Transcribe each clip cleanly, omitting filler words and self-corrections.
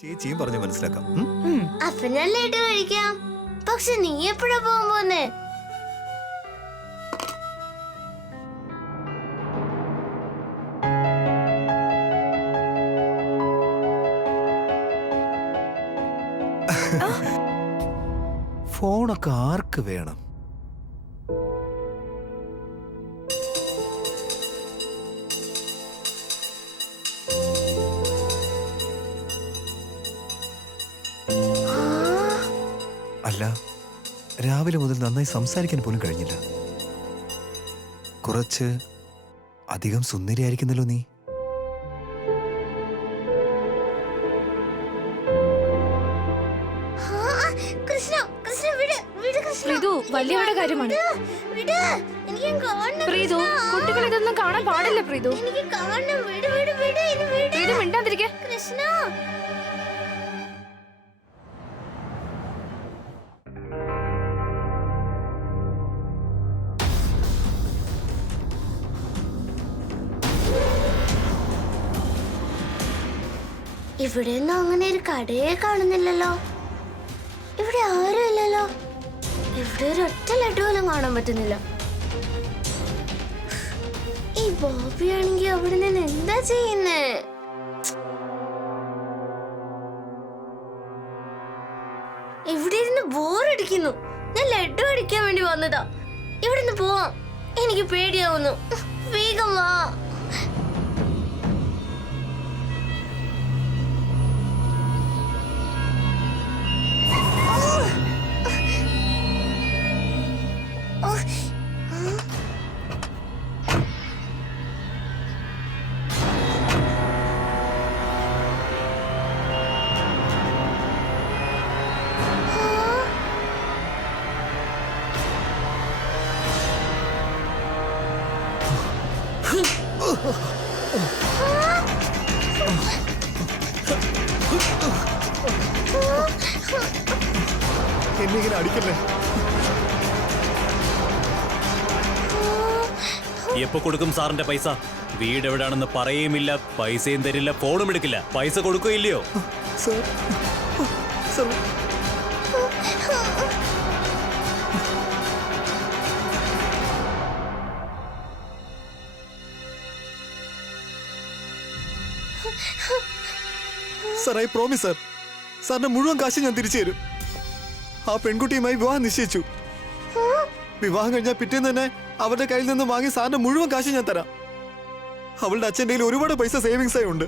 ചേച്ചിയും പറഞ്ഞു മനസ്സിലാക്കാം. അപ്പൊ ഞാൻ ലഡു കഴിക്കാം. പക്ഷെ നീ എപ്പോഴാ പോകാൻ പോന്നേ? ഫോണൊക്കെ ആർക്ക് വേണം? അല്ല, രാവിലെ മുതൽ നന്നായി സംസാരിക്കാൻ പോലും കഴിഞ്ഞില്ല. കുറച്ച് അധികം സുന്ദരിയായിരിക്കുന്നല്ലോ നീ. വലിയവരുടെ കാര്യമാണ് പ്രീതു. കുട്ടികൾ ഇതൊന്നും കാണാൻ പാടില്ല പ്രീതു. പ്രീതു മിണ്ടാതിരിക്കെ. ഇവിടെയൊന്നും അങ്ങനെ ഒരു കടയെ കാണുന്നില്ലല്ലോ. ഇവിടെ ആരും ഇല്ലല്ലോ. ഇവിടെ ഒരു ഒറ്റ ലഡു പോലും കാണാൻ പറ്റുന്നില്ല. ഈ ബോബി ആണെങ്കി അവിടെ നിന്ന് എന്താ ചെയ്യുന്നേ? ഇവിടെ ഇരുന്ന് ബോറടിക്കുന്നു. ഞാൻ ലഡു അടിക്കാൻ വേണ്ടി വന്നതാ. ഇവിടെ നിന്ന് പോവാം. എനിക്ക് പേടിയാവുന്നു. വേഗം വാ. എന്നെ അടിക്കല്ലേ? എപ്പോ കൊടുക്കും സാറിന്റെ പൈസ? വീട് എവിടാണെന്ന് പറയുമില്ല, പൈസയും തരില്ല, ഫോണും എടുക്കില്ല. പൈസ കൊടുക്കുകയില്ലയോ? Sir, I promise sir. സാറിന്റെ മുഴുവൻ കാശ് ഞാൻ തിരിച്ചു തരും. ആ പെൺകുട്ടിയുമായി വിവാഹം നിശ്ചയിച്ചു. വിവാഹം കഴിഞ്ഞാൽ പിറ്റേന്ന് തന്നെ അവരുടെ കയ്യിൽ നിന്ന് വാങ്ങി സാറിന്റെ മുഴുവൻ കാശ് ഞാൻ തരാം. അവളുടെ അച്ഛൻ്റെ കയ്യിൽ ഒരുപാട് പൈസ സേവിങ്സ് ആയി ഉണ്ട്.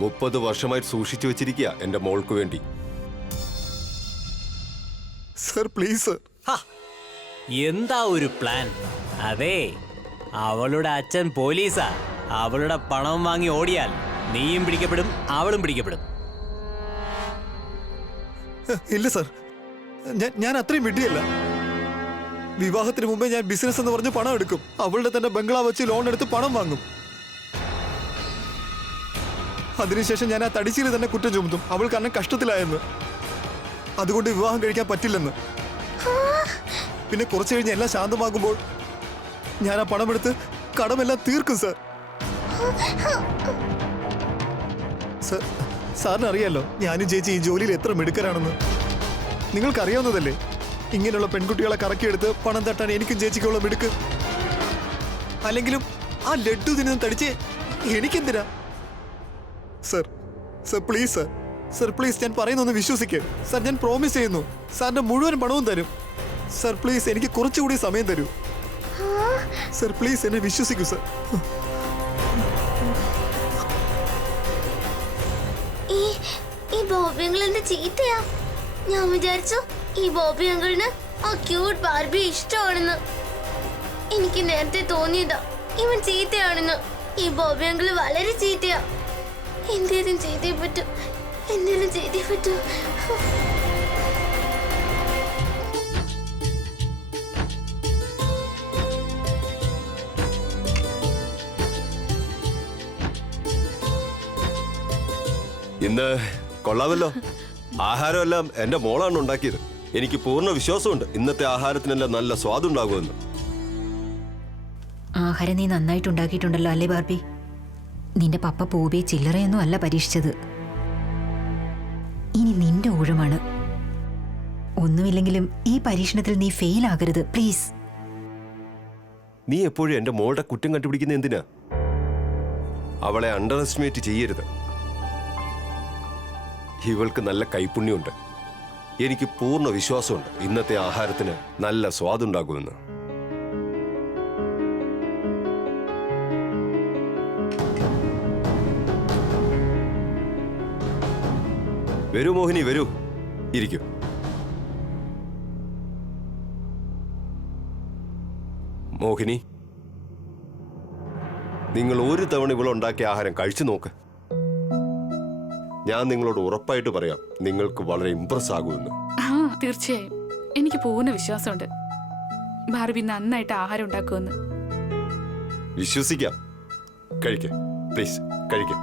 30 വർഷമായിട്ട് സൂക്ഷിച്ചു വെച്ചിരിക്കുക എന്റെ മോൾക്ക് വേണ്ടി. Sir please sir. എന്താ ഒരു പ്ലാൻ? അതെ, അവളുടെ അച്ഛൻ പോലീസാ. അവളുടെ പണം വാങ്ങി ഓടിയാൽ നീയും പിടിക്കപ്പെടും, അവളും പിടിക്കപ്പെടും. ഇല്ല സർ, ഞാൻ അത്രയും വിഡ്ഢിയല്ല. വിവാഹത്തിന് മുമ്പേ ഞാൻ ബിസിനസ് എന്ന് പറഞ്ഞ് പണം എടുക്കും. അവളുടെ തന്നെ ബംഗ്ലാവ് വെച്ച് ലോൺ എടുത്ത് പണം വാങ്ങും. അതിനുശേഷം ഞാൻ ആ തടിച്ചിൽ തന്നെ കുറ്റം ചുമത്തും, അവൾ കാരണം കഷ്ടത്തിലായെന്ന്. അതുകൊണ്ട് വിവാഹം കഴിക്കാൻ പറ്റില്ലെന്ന്. പിന്നെ കുറച്ച് കഴിഞ്ഞ് എല്ലാം ശാന്തമാകുമ്പോൾ ഞാൻ ആ പണമെടുത്ത് കടമെല്ലാം തീർക്കും സർ. സാറിന് അറിയാലോ ഞാനും ചേച്ചി ഈ ജോലിയിൽ എത്ര മിടുക്കരാണെന്ന്. നിങ്ങൾക്കറിയാവുന്നതല്ലേ, ഇങ്ങനെയുള്ള പെൺകുട്ടികളെ കറക്കിയെടുത്ത് പണം തട്ടാൻ എനിക്കും ചേച്ചിക്കുള്ള മിടുക്ക്. അല്ലെങ്കിലും ആ ലഡ്ഡു തിന്ന് തടിച്ച് എനിക്കെന്തിനാ? Sir sir please sir. Sir please, ഞാൻ പറയുന്നൊന്ന് വിശ്വസിക്കുക സർ. ഞാൻ പ്രോമിസ് ചെയ്യുന്നു, സാറിന്റെ മുഴുവൻ പണവും തരും. സർ പ്ലീസ്, എനിക്ക് കുറച്ചുകൂടി സമയം തരൂ സർ. പ്ലീസ് എന്നെ വിശ്വസിക്കൂ സർ. ഈ ബോബി അങ്കിൾ എന്ത് ചീത്തയാ? ഞാൻ വിചാരിച്ചു ഈ ബോബി അങ്കിളിന് ആ ക്യൂട്ട് ബാർബി ഇഷ്ടമാണെന്ന്. എനിക്ക് നേരത്തെ തോന്നിയതാ ഇവൻ ചീത്തയാണെന്ന്. ഈ ബോബി അങ്കിൾ വളരെ ചീത്തയാ. എന്തേലും ചെയ്തേ പറ്റൂ, എന്തേലും ചെയ്തേ പറ്റൂ. ഇന്ന് കൊള്ളാമല്ലോ. ആഹാരമെല്ലാം എന്റെ മോളാണ് ഉണ്ടാക്കിയത്. എനിക്ക് പൂർണ്ണ വിശ്വാസമുണ്ട് ഇന്നത്തെ ആഹാരത്തിനെല്ലാം നല്ല സ്വാദുണ്ടാകുമെന്ന്. ആഹാരം നീ നന്നായിട്ടുണ്ടാക്കിയിട്ടുണ്ടല്ലോ അല്ലേ ബാർബി? നിന്റെ പപ്പ പൂബി ചില്ലറയൊന്നും അല്ല പരീക്ഷിച്ചത്. എന്റെ ഊഴമാണ്. ഒന്നുമില്ലെങ്കിലും ഈ പരീക്ഷണത്തിൽ നീ ഫെയിൽ ആകരുത് പ്ലീസ്. നീ എപ്പോഴും എന്റെ മോളുടെ കുറ്റം കണ്ടുപിടിക്കുന്ന എന്തിനാ? അവളെ അണ്ടർ എസ്റ്റിമേറ്റ് ചെയ്യരുത്. ഇവൾക്ക് നല്ല കൈപുണ്യമുണ്ട്. എനിക്ക് പൂർണ്ണ വിശ്വാസമുണ്ട് ഇന്നത്തെ ആഹാരത്തിന് നല്ല സ്വാദുണ്ടാകുമെന്ന്. വരൂ മോഹിനി, വരൂ, ഇരിക്കൂ. മോഹിനി, നിങ്ങൾ ഒരു തവണ ഇവളുണ്ടാക്കിയ ആഹാരം കഴിച്ചു നോക്ക്. ഞാൻ നിങ്ങളോട് ഉറപ്പായിട്ട് പറയാം, നിങ്ങൾക്ക് വളരെ ഇംപ്രസ് ആകുമെന്ന്. ആ തീർച്ചയായും എനിക്ക് പൂർണ്ണ വിശ്വാസമുണ്ട് ബാർബി നന്നായിട്ട് ആഹാരം ഉണ്ടാക്കുമെന്ന്. വിശ്വസിക്കാം. കഴിക്ക്, പ്ലീസ് കഴിക്ക്.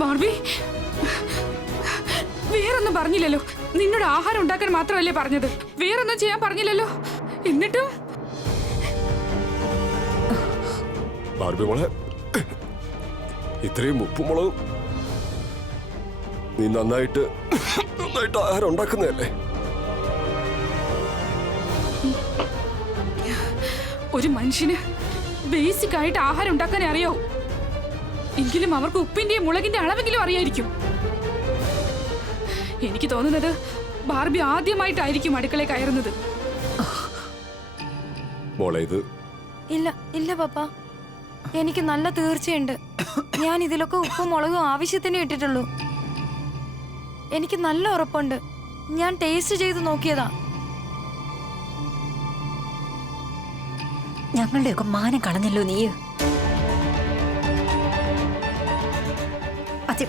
ബാർബി, വേറൊന്നും പറഞ്ഞില്ലല്ലോ. നിന്നോട് ആഹാരം ഉണ്ടാക്കാൻ മാത്രമല്ലേ പറഞ്ഞത്, വേറൊന്നും ചെയ്യാൻ പറഞ്ഞില്ലല്ലോ. എന്നിട്ടും ബാർബി മോളെ, ഇത്രയും ഉപ്പും മുളകും നീ നന്നായിട്ട് ആഹാരം ഉണ്ടാക്കുന്നതല്ലേ? ഒരു മനുഷ്യന് ബേസിക് ആയിട്ട് ആഹാരം ഉണ്ടാക്കാൻ അറിയാവൂ. എങ്കിലും അവർക്ക് ഉപ്പിന്റെയും മുളകിന്റെ അളവെങ്കിലും അറിയായിരിക്കും. എനിക്ക് തോന്നുന്നത് ബാർബി ആദ്യമായിട്ടായിരിക്കും അടുക്കളയിൽ കയറുന്നത്. മോളെ, ഇത് ഇല്ല ഇല്ല പപ്പ, എനിക്ക് നല്ല തീർച്ചയുണ്ട്. ഞാൻ ഇതിലൊക്കെ ഉപ്പും മുളകും ആവശ്യത്തിന് ഇട്ടിട്ടുള്ളൂ. എനിക്ക് നല്ല ഉറപ്പുണ്ട്. ഞാൻ ടേസ്റ്റ് ചെയ്ത് നോക്കിയതാ. ഞങ്ങളുടെയൊക്കെ മാനം കളഞ്ഞല്ലോ നീ. അത്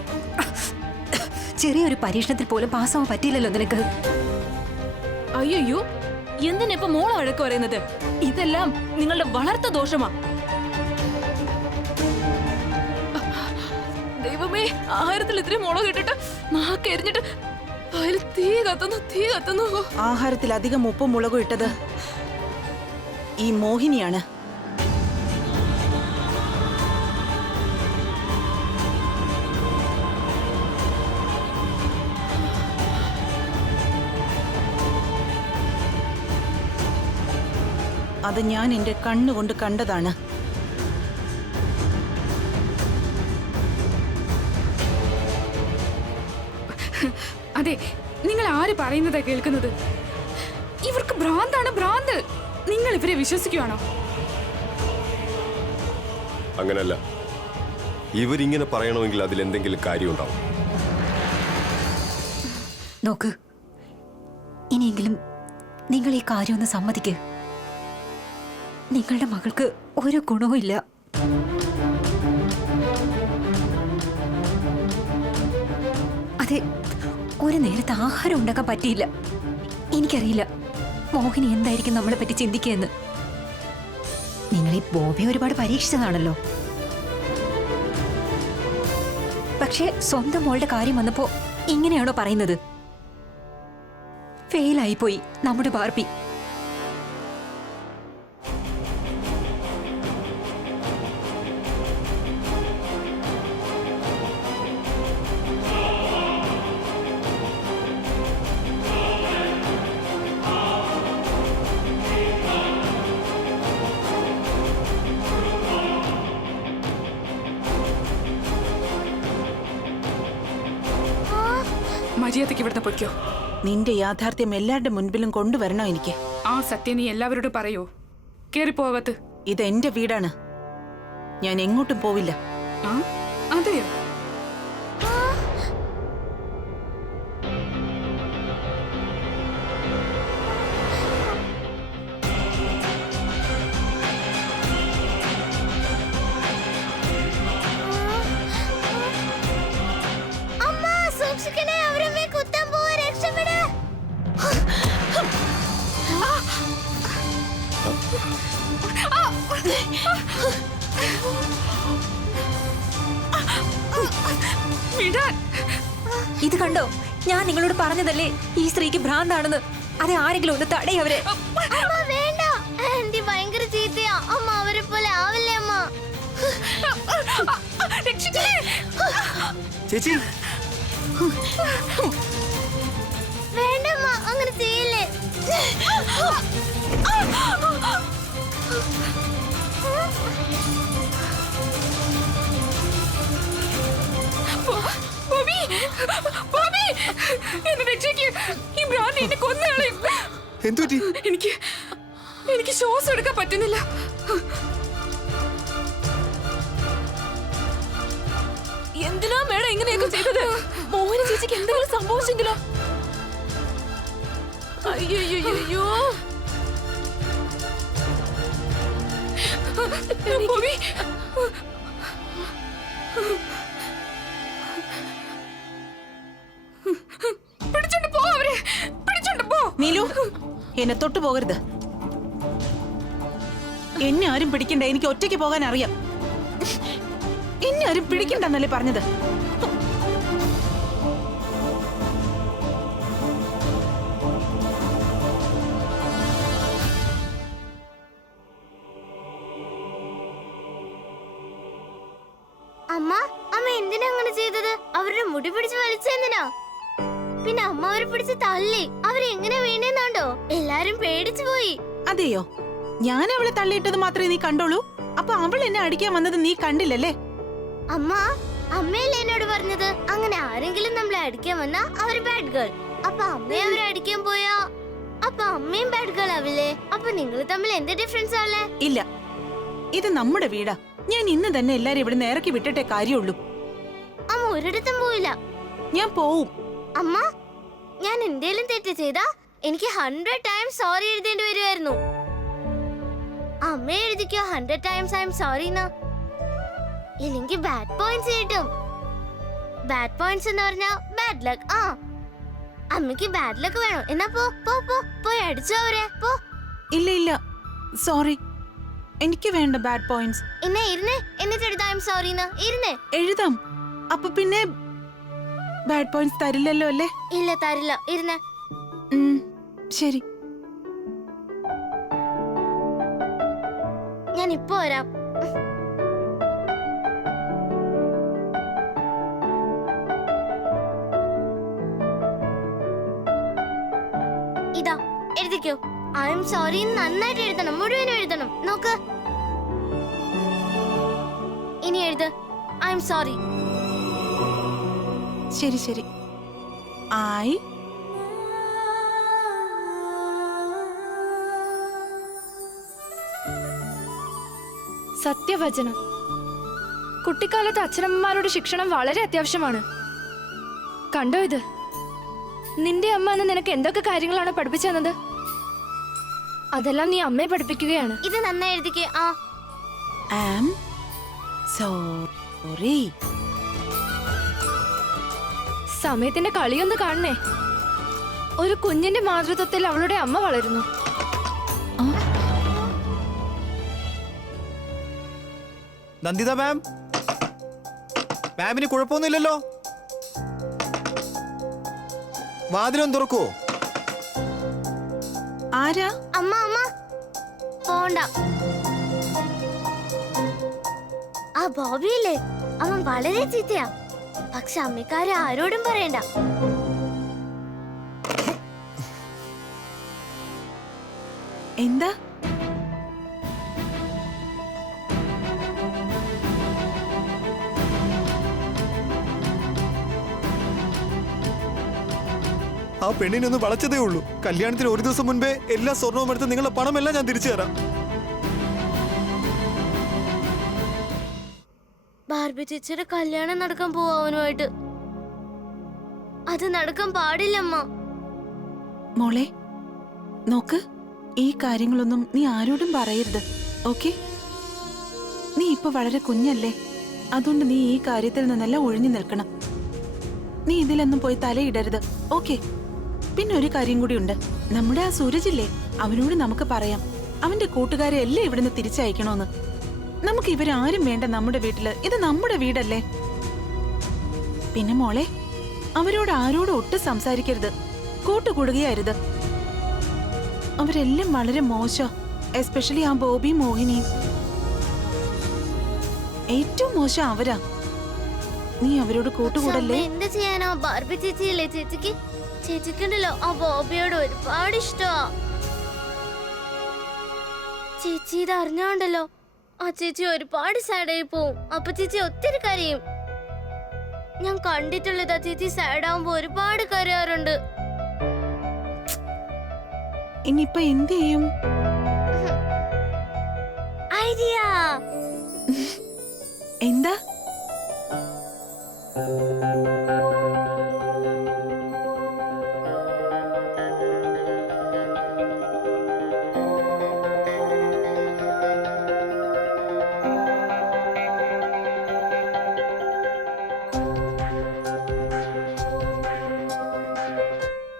ചെറിയൊരു പരീക്ഷണത്തിൽ പോലും പാസ്സാവാൻ പറ്റിയില്ലല്ലോ നിനക്ക്. അയ്യോ, എന്തിനിപ്പോ മോളെ വഴക്ക് പറയുന്നത്? ഇതെല്ലാം നിങ്ങളുടെ വളർത്ത ദോഷമാ. ദൈവമേ, ആഹാരത്തിൽ ഇത്രയും മുളക് ഇട്ടിട്ട് നാക്ക് എരിഞ്ഞിട്ട് അതിൽ തീ കത്തുന്നു. ആഹാരത്തിൽ അധികം ഉപ്പും മുളകും ഇട്ടത് ഈ മോഹിനിയാണ്. അത് ഞാൻ എന്റെ കണ്ണുകൊണ്ട് കണ്ടതാണ്. അതെ, നിങ്ങൾ ആര് പറയുന്നതാ കേൾക്കുന്നത്? ഇവർക്ക് ഭ്രാന്താണ്, ഭ്രാന്ത്. നിങ്ങൾ ഇവരെ വിശ്വസിക്കുവാണോ? അങ്ങനല്ല. ഇവരിങ്ങനെ പറയണമെങ്കിൽ അതിലെന്തെങ്കിലും കാര്യമുണ്ടാവും. നോക്ക്, ഇനിയെങ്കിലും നിങ്ങൾ ഈ കാര്യം ഒന്ന് സമ്മതിക്ക്. നിങ്ങളുടെ മകൾക്ക് ഒരു ഗുണവും ഇല്ല. അതെ, ഒരു നേരത്തെ ആഹാരം ഉണ്ടാക്കാൻ പറ്റിയില്ല. എനിക്കറിയില്ല മോഹിനി എന്തായിരിക്കും നമ്മളെ പറ്റി ചിന്തിക്കുകയെന്ന്. നിങ്ങൾ ഈ ബോബി ഒരുപാട് പരീക്ഷിച്ചതാണല്ലോ. പക്ഷേ സ്വന്തം മോളുടെ കാര്യം വന്നപ്പോ ഇങ്ങനെയാണോ പറയുന്നത്? ഫെയിലായിപ്പോയി നമ്മുടെ ബാർബി. മര്യാദയ്ക്ക് ഇവിടുന്ന് പൊയ്ക്കോ. നിന്റെ യാഥാർത്ഥ്യം എല്ലാവരുടെ മുൻപിലും കൊണ്ടുവരണം എനിക്ക്. ആ സത്യം നീ എല്ലാവരോടും പറയോ? കേറിപ്പോകത്ത്. ഇത് എന്റെ വീടാണ്. ഞാൻ എങ്ങോട്ടും പോവില്ല. ആ അതെയോ? വിടാൻ. ഇത് കണ്ടോ, ഞാൻ നിങ്ങളോട് പറഞ്ഞതല്ലേ ഈ സ്ത്രീക്ക് ഭ്രാന്താണെന്ന്. അതെ, ആരെങ്കിലും ഒന്ന് തടയവരെ. അമ്മ വേണ്ട, ആന്റി ഭയങ്കര ചീത്തയാ. അമ്മ അവരെ പോലെ ആവില്ലേ അമ്മ. രക്ഷിക്കണേ. ചേച്ചി വേണ്ടമ്മ, അങ്ങനെ ചെയ്യല്ലേ. ബോബി, ബോബി, എന്നെ രക്ഷിക്ക്. ഈ ഭ്രാന്തി എന്നെ കൊന്നുകളയും. എന്തുപറ്റി? എനിക്ക് ശ്വാസം എടുക്കാൻ പറ്റുന്നില്ല. എന്തിനാ മേഡം ഇങ്ങനെയൊക്കെ ചെയ്തത്? മോഹന ചേച്ചിക്ക് എന്തെങ്കിലും സംഭവിച്ചെങ്കിലോ? അയ്യോ, ബോബി, പിടിച്ചോണ്ട് പോ അവരെ, പിടിച്ചോണ്ട് പോ. നീലു, എന്നെ തൊട്ടു പോകരുത്. എന്നെ ആരും പിടിക്കണ്ട, എനിക്ക് ഒറ്റയ്ക്ക് പോകാൻ അറിയാം. എന്നെ ആരും പിടിക്കണ്ടെന്നല്ലേ പറഞ്ഞത്? അമ്മ, അമ്മ എന്തിനാ അങ്ങനെ ചെയ്തത്? അവരുടെ മുടി പിടിച്ച് വലിച്ചെന്തിനാ? പിന്നെ അമ്മ അവരെ പിടിച്ച് തള്ളി. അവരെങ്ങനെ വീണേന്നാണ്ടോ എല്ലാരും പേടിച്ചു പോയി. അതെയോ? ഞാൻ അവളെ തള്ളിയിട്ടത് മാത്രമേ നീ കണ്ടോളൂ. അപ്പൊ അവൾ എന്നെ അടിക്കാൻ വന്നത് നീ കണ്ടില്ലല്ലേ? അമ്മ, അമ്മയല്ലേ എന്നോട് പറഞ്ഞത് അങ്ങനെ ആരെങ്കിലും നമ്മളെ അടിക്കാൻ വന്നാ അവര് ബാഡ് ഗേൾ. അപ്പൊ അമ്മയെ അവരെ അടിക്കാൻ പോയാ അപ്പൊ അമ്മയും ബാഡ് ഗേൾ ആവില്ലേ? അപ്പൊ നിങ്ങൾ തമ്മിൽ എന്ത് ഡിഫറൻസ് ആണല്ലേ? ഇല്ല, ഇത് നമ്മുടെ വീടാ. ഞാൻ ഇന്ന് തന്നെ എല്ലാരും ഇവിടെ ഇറക്കി വിട്ടിട്ടേ കാര്യമുള്ളൂ. അമ്മ ഒരിടത്തും പോയില്ല. ഞാൻ പോവും. അമ്മ, ഞാൻ എന്തേലും തെറ്റ് ചെയ്താ എനിക്ക് 100 times സോറി എഴുതേണ്ടി വരുമായിരുന്നു. അമ്മ എഴുതിക്കോ 100 times ഐ എം സോറി ന്ന്. ഇല്ലെങ്കിൽ ബാഡ് പോയിന്റ്സ് കിട്ടും. ബാഡ് പോയിന്റ്സ് എന്ന് പറഞ്ഞാ ബാഡ് ലക്ക്. ആ, അമ്മയ്ക്ക് ബാഡ് ലക്ക് വേണോ? എന്നാ പോ പോ പോ പോയി അടിച്ചോ അവരെ, പോ. ഇല്ല, സോറി, എനിക്ക് വേണ്ട ബാഡ് പോയിന്റ്സ്. എന്നാ ഇരുന്നേ, എന്നിട്ട് എഴുതാ ഐ എം സോറി ന്ന്. ഇരുന്നേ. എഴുതാം. അപ്പൊ പിന്നെ ബാഡ് പോയിന്റ്സ് തരില്ലല്ലോ അല്ലേ? ഇല്ല, തരില്ല. ഇരുന്നേ. ശരി. ഞാൻ ഇപ്പൊ വരാം. ഇതാ എഴുതിക്കോ. ഐ എം സോറി നന്നായിട്ട് എഴുതണം, മുഴുവനും എഴുതണം. നോക്ക്, ഇനി എഴുത് ഐ എം സോറി. ശരി. സത്യവചനം. കുട്ടിക്കാലത്ത് അച്ഛനമ്മമാരോട് ശിക്ഷണം വളരെ അത്യാവശ്യമാണ്. കണ്ടോ ഇത്? നിന്റെ അമ്മ എന്ന് നിനക്ക് എന്തൊക്കെ കാര്യങ്ങളാണ് പഠിപ്പിച്ചു തന്നത്? അതെല്ലാം നീ അമ്മയെ പഠിപ്പിക്കുകയാണ്. ഇത് നന്നായി എഴുതിക്കേ. ആ, ആം സോറി. സമയത്തിന്റെ കളിയൊന്ന് കാണണേ. ഒരു കുഞ്ഞിന്റെ മാതൃത്വത്തിൽ അവളുടെ അമ്മ വളരുന്നു. നന്ദിത മാം, മാമിന് കുഴപ്പമൊന്നുമില്ലല്ലോ? വാതിലൊന്ന് തുറക്കുവോ? ആരാ? അമ്മ പോണ്ട. ആ ബോബിയില്ലേ, അവൻ വളരെ ചീത്തയാ. പക്ഷെ അമ്മക്കാരെ ആരോടും പറയണ്ട. എന്താ? ആ പെണ്ണിനൊന്ന് വളച്ചതേ ഉള്ളൂ. കല്യാണത്തിന് ഒരു ദിവസം മുൻപേ എല്ലാ സ്വർണവും എടുത്ത് നിങ്ങളുടെ പണമെല്ലാം ഞാൻ തിരിച്ചു തരാം. ബാർബി ചേച്ചിയുടെ കല്യാണം നടക്കാൻ പോവാ അവനുമായിട്ട്. അത് നടക്കാൻ പാടില്ലമ്മ. മോളെ നോക്ക്, ഈ കാര്യങ്ങളൊന്നും നീ ആരോടും പറയരുത്, ഓക്കെ? നീ ഇപ്പൊ വളരെ കുഞ്ഞല്ലേ, അതുകൊണ്ട് നീ ഈ കാര്യത്തിൽ നിന്നെല്ലാം ഒഴിഞ്ഞു നിൽക്കണം. നീ ഇതിലൊന്നും പോയി തലയിടരുത്, ഓക്കെ? പിന്നെ ഒരു കാര്യം കൂടി ഉണ്ട്. നമ്മുടെ ആ സൂരജില്ലേ, അവനോട് നമുക്ക് പറയാം അവന്റെ കൂട്ടുകാരെ എല്ലാം ഇവിടുന്ന് തിരിച്ചയക്കണോന്ന്. നമുക്ക് ഇവരാരും വേണ്ട നമ്മുടെ വീട്ടില്. ഇത് നമ്മുടെ വീടല്ലേ? പിന്നെ മോളെ, അവരോട് ആരോടും ഒട്ടും സംസാരിക്കരുത്, കൂട്ടുകൂടുകയായിരുത്. അവരെല്ലാം വളരെ മോശം, എസ്പെഷ്യലി ആ ബോബി മോഹിനിയും. ഏറ്റവും മോശം അവരാ. നീ അവരോട് കൂട്ടുകൂടല്ലേ? എന്ത് ചെയ്യാനോ, ബാർബി ചേച്ചിയില്ലേ ചേച്ചിക്ക്? ചേച്ചിക്കുണ്ടല്ലോ ആ ബോബിയോട് ഒരുപാട് ഇഷ്ടമാ. ചേച്ചി ഇത് അറിഞ്ഞോണ്ടല്ലോ ആ ചേച്ചി ഒരുപാട് സാഡായി പോവും. അപ്പൊ ചേച്ചി ഒത്തിരി കരയും. ഞാൻ കണ്ടിട്ടുള്ളതാ ചേച്ചി സാഡാവുമ്പോ ഒരുപാട് കരയാറുണ്ട്. ഇനിയിപ്പൊ എന്ത് ചെയ്യും? ഐഡിയ. എന്താ?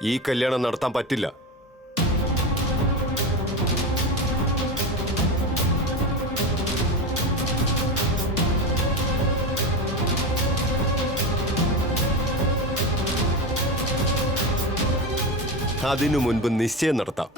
ഈ കല്യാണം നടത്താൻ പറ്റില്ല. അതിനു മുൻപ് നിശ്ചയം നടത്താം.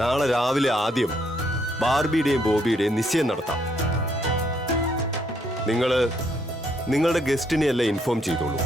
നാളെ രാവിലെ ആദ്യം ബാർബിയുടെയും ബോബിയുടെയും നിശ്ചയം നടത്താം. നിങ്ങളുടെ ഗസ്റ്റിനെ എല്ലാം ഇൻഫോം ചെയ്തോളൂ.